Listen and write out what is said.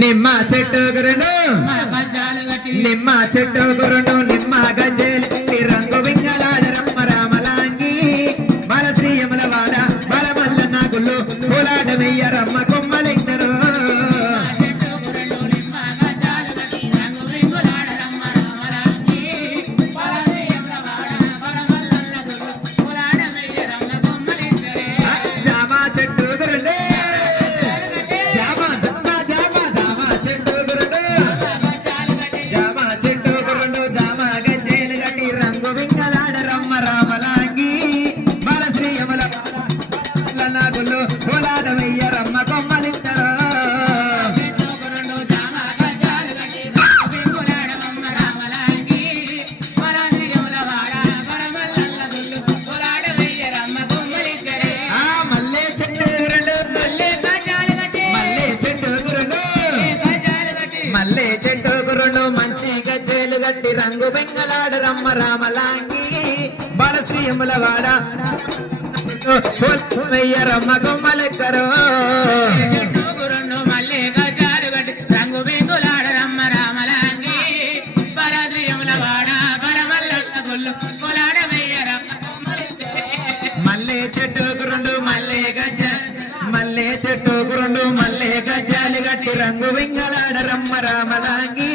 నిమ్మ చెట్టు గురుడు నిమ్మ చెట్టు గురుడు నిమ్మ గజ్జేలు రంగు వింగలాడ రమ్మ రామలాంగి బల శ్రీయముల వాడ బలమల్ల నాగులు పోలాడ వెయ్య రమ్మ కొమ్మలిద్దరు మల్లె చెట్టు గురుడు మంచి గజ్జేలు గట్టి రంగు బెంగలాడ రమ్మ రామలాంగి బాలశ్రీయముల వాడ వెయ్య రమ్మ కొమ్మలెక్కరు మల్లె గజ్జాలు గట్టి రంగు బెంగులాడ రమ్మ రామలాంగి బాలశ్రీయముల వాడ బలమల్ల గొల్లు కొలాడ వెయ్య రమ్మ మల్లె చెట్టు గురుడు మల్లె చెట్టు గురుడు మల్లె గజ్జాలు గట్టి రంగు బెంగలాడ రమ్మ రామలాంగి